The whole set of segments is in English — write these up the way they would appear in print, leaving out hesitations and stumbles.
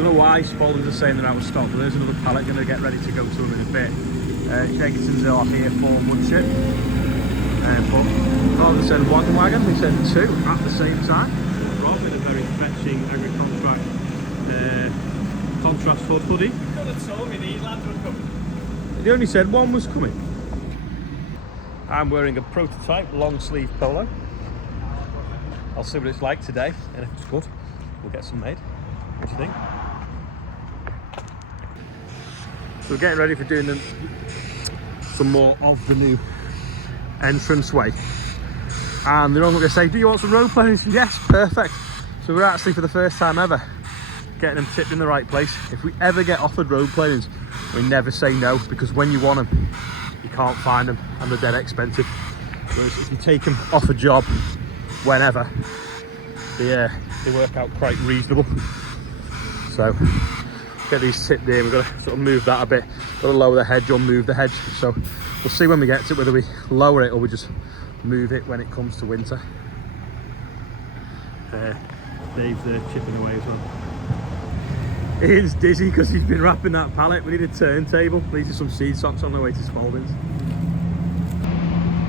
Don't know why Spaldings are saying they're out of stock, but there's another pallet going to get ready to go to them in a bit. Jenkinsons are here for Woodship. But rather than send Wagon Wagon, we send two at the same time. Rob in a very fetching agri-contract contrast hood hoodie. You could have told me these lads were coming. They only said one was coming. I'm wearing a prototype long sleeve polo. I'll see what it's like today, and if it's good, we'll get some made. What do you think? So we're getting ready for doing some more of the new entranceway. And they're all going to say, do you want some road planings? Yes, perfect. So we're actually, for the first time ever, getting them tipped in the right place. If we ever get offered road planings, we never say no, because when you want them, you can't find them and they're dead expensive. Whereas if you take them off a job whenever, they work out quite reasonable. So get these tipped there. We've got to sort of move that a bit, got to lower the hedge or move the hedge. So we'll see when we get to it whether we lower it or we just move it when it comes to winter. Dave's chipping away as well. Ian's dizzy because he's been wrapping that pallet. We need a turntable. These are some seed socks on the way to Spaldings.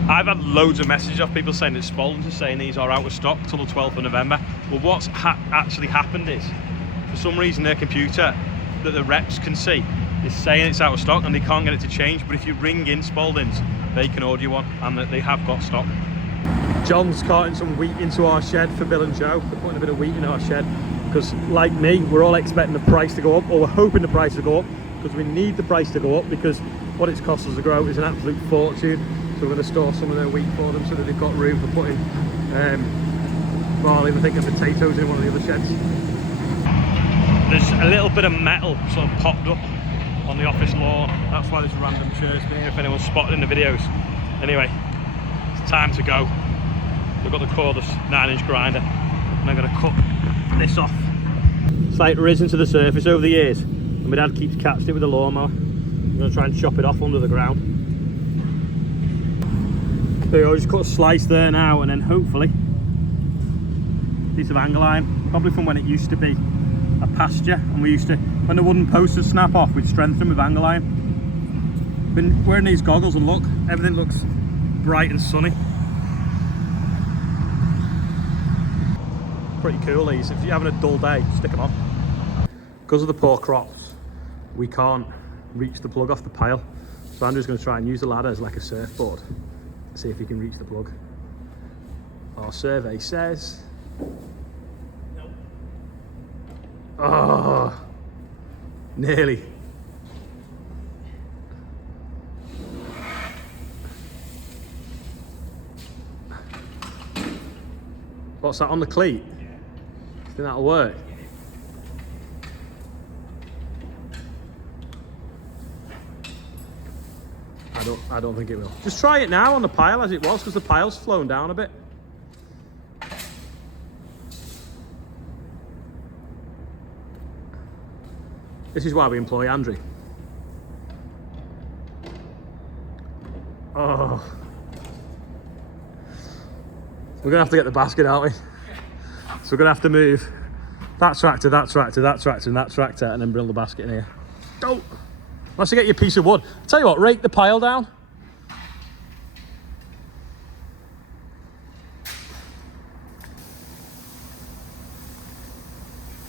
I've had loads of messages of people saying that Spaldings are saying these are out of stock till the 12th of November. Well, what's actually happened is, for some reason, their computer that the reps can see is saying it's out of stock and they can't get it to change. But if you ring in Spaldings, they can order you one, and that they have got stock. John's carting some wheat into our shed for Bill and Joe. They're putting a bit of wheat in our shed because, like me, we're all expecting the price to go up, or we're hoping the price to go up, because we need the price to go up, because what it's cost us to grow is an absolute fortune. So we're going to store some of their wheat for them so that they've got room for putting barley, I think, and potatoes in one of the other sheds. There's a little bit of metal sort of popped up on the office lawn. That's why there's random chairs there, if anyone's spotted in the videos. Anyway, it's time to go. We've got the cordless 9-inch grinder, and I'm going to cut this off. It's like risen to the surface over the years, and my dad keeps catching it with a lawnmower. I'm going to try and chop it off under the ground. There you go, just cut a slice there now, and then hopefully a piece of angle iron, probably from when it used to be a pasture, and we used to, when the wooden posts would snap off, we'd strengthen them with angle iron. Been wearing these goggles, and look, everything looks bright and sunny. Pretty cool these. If you're having a dull day, stick them on. Because of the poor crops, we can't reach the plug off the pile, so Andrew's going to try and use the ladder as like a surfboard, see if he can reach the plug. Our survey says no. Oh, nearly. What's that, on the cleat? Yeah. You think that'll work? I don't think it will. Just try it now on the pile as it was, because the pile's flown down a bit. This is why we employ Andrew. Oh. We're going to have to get the basket, aren't we? So we're going to have to move that tractor, that tractor, that tractor, and that tractor, and then bring the basket in here. Don't! Unless you get your piece of wood. I'll tell you what, rake the pile down.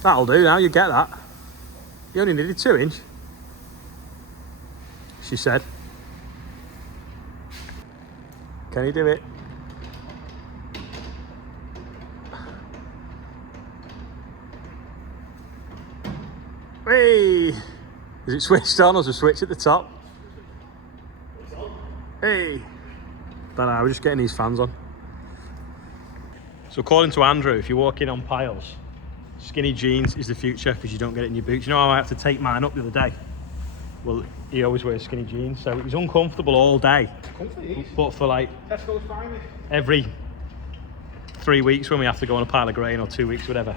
That'll do now, you get that. You only needed 2-inch, she said. Can you do it? Hey! Is it switched on, or is there a switch at the top? It's on. Hey! Don't know, we're just getting these fans on. So according to Andrew, if you're walking on piles, skinny jeans is the future because you don't get it in your boots. You know how I had to take mine up the other day? Well, he always wears skinny jeans, so it was uncomfortable all day. Comfy. But for like Tesco's finest. every 3 weeks when we have to go on a pile of grain, or 2 weeks, whatever,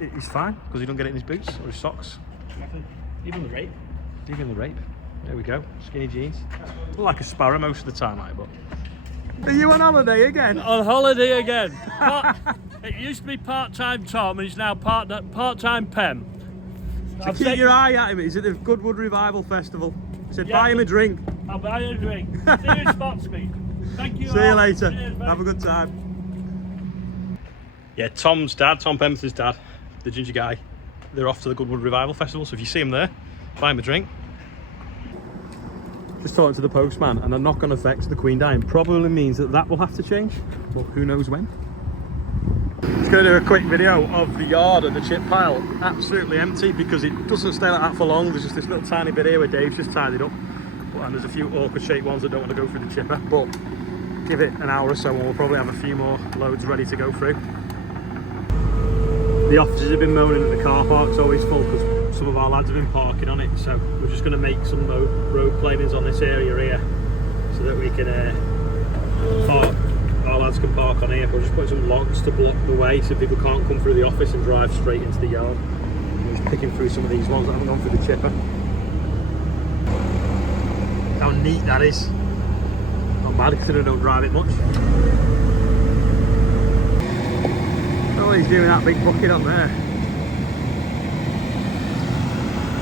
it's fine because he don't get it in his boots or his socks. Nothing. Even the rape. Even the rape. There we go. Skinny jeans. Look like a sparrow most of the time, like, but. Are you on holiday again? On holiday again. It used to be part-time Tom, and he's now part-time Pem. I've Keep said- your eye at him. He's at the Goodwood Revival Festival. He said, Yeah, buy him a drink. I'll buy you a drink. See you at Spots Meet. Thank you. See you all. later. Cheers, mate. Have a good time. Yeah, Tom's dad, Tom Pemberton's dad, the ginger guy, they're off to the Goodwood Revival Festival. So if you see him there, buy him a drink. Just talking to the postman, and a knock-on effect to the Queen dying probably means that that will have to change, but who knows when. Just going to do a quick video of the yard and the chip pile. Absolutely empty because it doesn't stay like that for long. There's just this little tiny bit here where Dave's just tidied up, and there's a few awkward shaped ones that don't want to go through the chipper, but give it an hour or so and we'll probably have a few more loads ready to go through. The offices have been moaning that the car park's always full because some of our lads have been parking on it, so we're just going to make some road planings on this area here so that we can our lads can park on here. We'll just put some logs to block the way so people can't come through the office and drive straight into the yard. We're just picking through some of these ones that haven't gone through the chipper. How neat that is. Not bad considering I don't drive it much. Oh, he's doing that big bucket on there.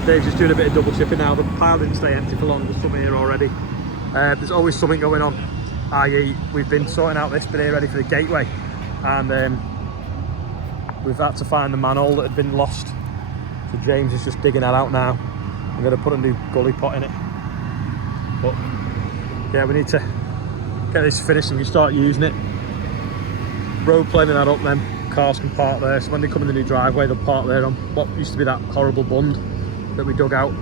Dave's just doing a bit of double chipping now. The pile didn't stay empty for long, there's some here already. There's always something going on, i.e. we've been sorting out this bit here ready for the gateway, and we've had to find the manhole that had been lost. So James is just digging that out now. I'm going to put a new gully pot in it. But yeah, we need to get this finished and we start using it. Road planing that up, then cars can park there. So when they come in the new driveway, they'll park there on what used to be that horrible bund that we dug out.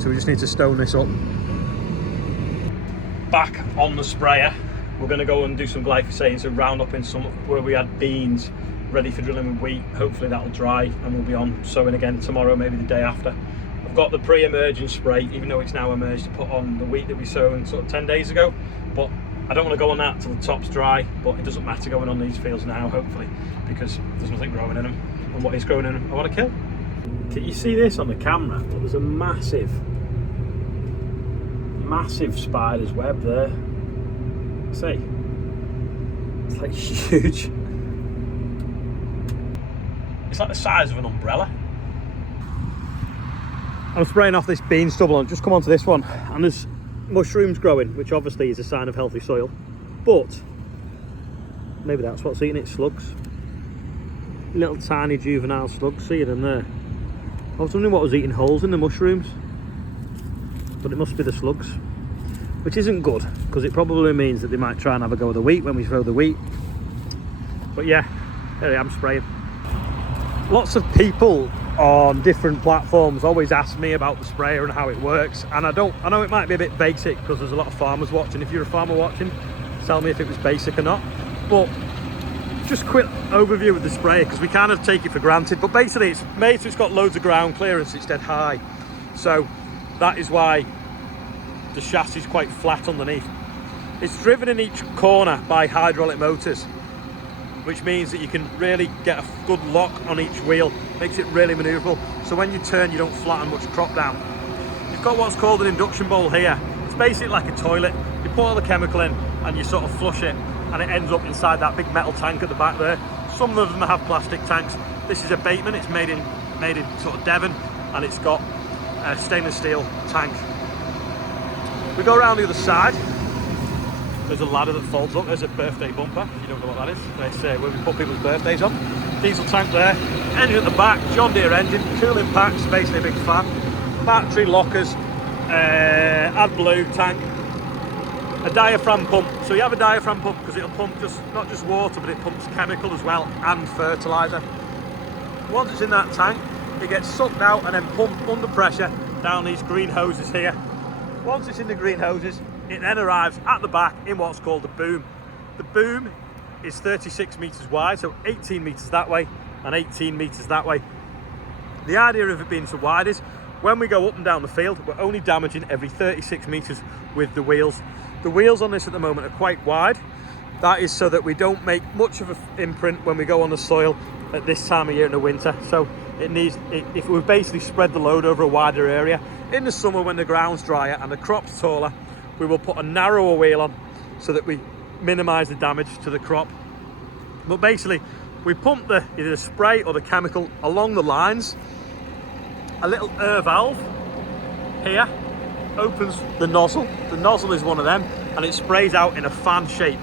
So we just need to stone this up. Back on the sprayer, we're going to go and do some glyphosate, so round up in some where we had beans ready for drilling with wheat. Hopefully that'll dry and we'll be on sowing again tomorrow, maybe the day after. I've got the pre-emerging spray, even though it's now emerged, to put on the wheat that we sown sort of 10 days ago, but I don't want to go on that till the top's dry. But it doesn't matter going on these fields now, hopefully, because there's nothing growing in them, and what is growing in them I want to kill. Can you see this on the camera? But there's a massive spider's web there. See, it's like huge. It's like the size of an umbrella. I'm spraying off this bean stubble and just come onto this one, and there's mushrooms growing, which obviously is a sign of healthy soil, but maybe that's what's eating it. Slugs, little tiny juvenile slugs. See them there? I was wondering what was eating holes in the mushrooms, but it must be the slugs, which isn't good because it probably means that they might try and have a go of the wheat when we throw the wheat. But yeah, there I am spraying. Lots of people on different platforms always ask me about the sprayer and how it works, and I know it might be a bit basic because there's a lot of farmers watching. If you're a farmer watching, tell me if it was basic or not. But just a quick overview of the sprayer, because we kind of take it for granted, but basically it's made so it's got loads of ground clearance, it's dead high, so that is why the chassis is quite flat underneath. It's driven in each corner by hydraulic motors, which means that you can really get a good lock on each wheel, makes it really manoeuvrable, so when you turn you don't flatten much crop down. You've got what's called an induction bowl here. It's basically like a toilet. You pour all the chemical in and you sort of flush it, and it ends up inside that big metal tank at the back there. Some of them have plastic tanks. This is a Bateman, it's made in sort of Devon, and it's got a stainless steel tank. We go around the other side. There's a ladder that folds up. There's a birthday bumper, if you don't know what that is. It's where we put people's birthdays on. Diesel tank there. Engine at the back, John Deere engine, cooling packs, basically a big fan. Battery lockers, AdBlue tank, a diaphragm pump. So you have a diaphragm pump because it'll pump not just water, but it pumps chemical as well and fertiliser. Once it's in that tank, it gets sucked out and then pumped under pressure down these green hoses here. Once it's in the green hoses, it then arrives at the back in what's called a boom. The boom is 36 metres wide, so 18 metres that way and 18 metres that way. The idea of it being so wide is when we go up and down the field, we're only damaging every 36 metres with the wheels. The wheels on this at the moment are quite wide. That is so that we don't make much of an imprint when we go on the soil at this time of year in the winter. So if we basically spread the load over a wider area. In the summer when the ground's drier and the crop's taller, we will put a narrower wheel on so that we minimise the damage to the crop. But basically, we pump either the spray or the chemical along the lines a little air valve here, opens the nozzle. The nozzle is one of them, and it sprays out in a fan shape.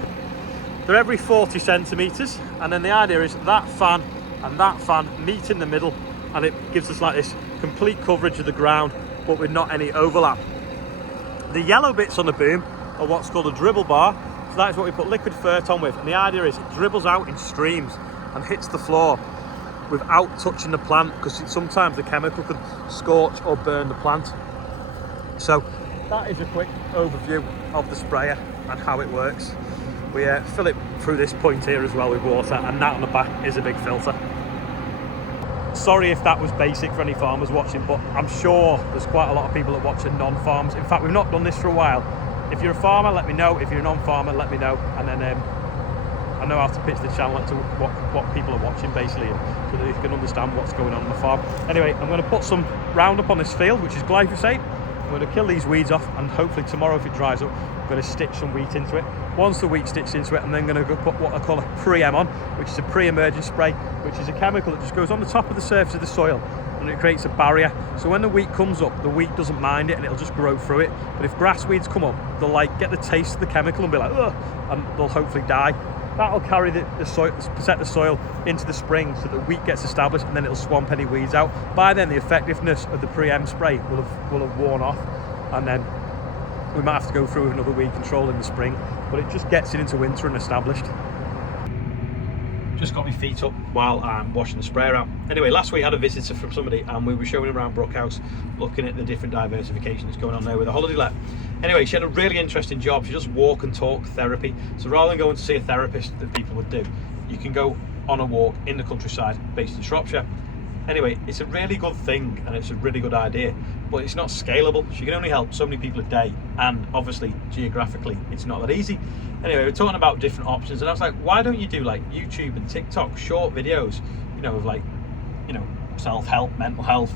They're every 40 centimeters, and then the idea is that fan and that fan meet in the middle, and it gives us like this complete coverage of the ground, but with not any overlap. The yellow bits on the boom are what's called a dribble bar. So that is what we put liquid fert on with, and the idea is it dribbles out in streams and hits the floor without touching the plant, because sometimes the chemical could scorch or burn the plant. So that is a quick overview of the sprayer and how it works. We fill it through this point here as well with water, and that on the back is a big filter. Sorry if that was basic for any farmers watching, but I'm sure there's quite a lot of people that watch non-farms. In fact, we've not done this for a while. If you're a farmer, let me know. If you're a non-farmer, let me know, and then I know how to pitch the channel to what people are watching, basically, so that you can understand what's going on the farm. Anyway, I'm going to put some Roundup on this field, which is glyphosate. I'm going to kill these weeds off, and hopefully tomorrow, if it dries up, I'm going to stitch some wheat into it. Once the wheat stitched into it, I'm then going to go put what I call a pre-em on, which is a pre-emergence spray, which is a chemical that just goes on the top of the surface of the soil, and it creates a barrier. So when the wheat comes up, the wheat doesn't mind it, and it'll just grow through it. But if grass weeds come up, they'll like get the taste of the chemical and be like, ugh, and they'll hopefully die. That'll carry the soil, protect the soil into the spring, so the wheat gets established, and then it'll swamp any weeds out. By then, the effectiveness of the pre-em spray will have worn off, and then we might have to go through with another weed control in the spring, but it just gets it into winter and established. Just got my feet up while I'm washing the sprayer out. Anyway, last week I had a visitor from somebody, and we were showing him around Brookhouse, looking at the different diversification that's going on there with the holiday let. Anyway, she had a really interesting job. She does walk and talk therapy. So rather than going to see a therapist that people would do, you can go on a walk in the countryside based in Shropshire. Anyway, it's a really good thing, and it's a really good idea, but it's not scalable. She can only help so many people a day, and obviously geographically it's not that easy. Anyway, we're talking about different options, and I was like, why don't you do like YouTube and TikTok short videos, you know, of like, you know, self-help, mental health,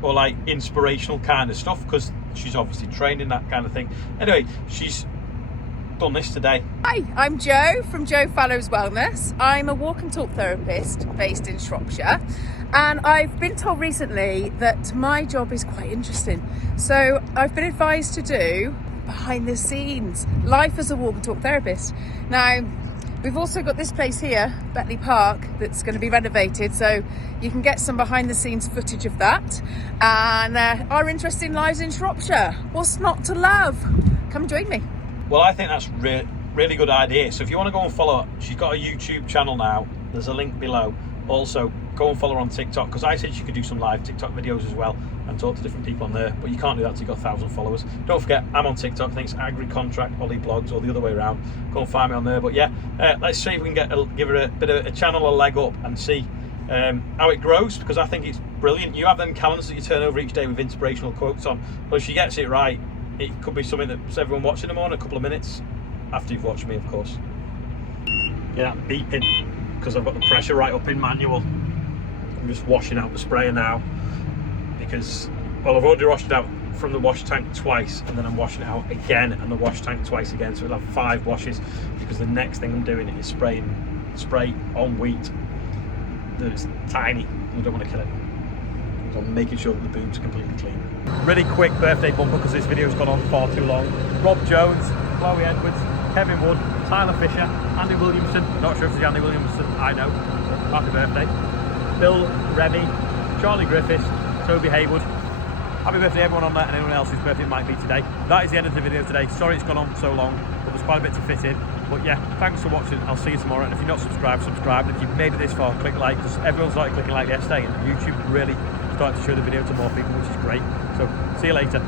or like inspirational kind of stuff, because she's obviously trained in that kind of thing. Anyway, she's done this today. Hi, I'm Jo from Jo Fallows Wellness. I'm a walk and talk therapist based in Shropshire, and I've been told recently that my job is quite interesting. So I've been advised to do behind the scenes, life as a walk and talk therapist. Now, we've also got this place here, Betley Park, that's going to be renovated, so you can get some behind the scenes footage of that. And our interesting lives in Shropshire. What's not to love? Come join me. Well, I think that's really good idea. So if you want to go and follow her, she's got a YouTube channel now. There's a link below. Also, go and follow her on TikTok, because I said she could do some live TikTok videos as well and talk to different people on there, but you can't do that until you've got 1,000 followers. Don't forget, I'm on TikTok. I think it's AgriContract Ollie Blogs, or the other way around. Go and find me on there. But yeah, let's see if we can give her a bit of a channel a leg up and see how it grows, because I think it's brilliant. You have them calendars that you turn over each day with inspirational quotes on, but if she gets it right, it could be something that's everyone watching them on in a couple of minutes, after you've watched me, of course. Yeah, that beeping, because I've got the pressure right up in manual. I'm just washing out the sprayer now, because, well, I've already washed it out from the wash tank twice, and then I'm washing it out again and the wash tank twice again, so we'll have 5 washes, because the next thing I'm doing is spray on wheat that's tiny. I don't want to kill it. So I'm making sure that the boom's completely clean. Really quick birthday bumper, because this video's gone on far too long. Rob Jones, Chloe Edwards, Kevin Wood, Tyler Fisher, Andy Williamson. Not sure if it's Andy Williamson, I know. Happy birthday. Bill Remy, Charlie Griffiths, Toby Haywood. Happy birthday everyone on there, and anyone else whose birthday it might be today. That is the end of the video today. Sorry it's gone on so long, but there's quite a bit to fit in. But yeah, thanks for watching. I'll see you tomorrow. And if you're not subscribed, subscribe. And if you've made it this far, click like, because everyone started clicking like yesterday, and YouTube really started to show the video to more people, which is great. So see you later.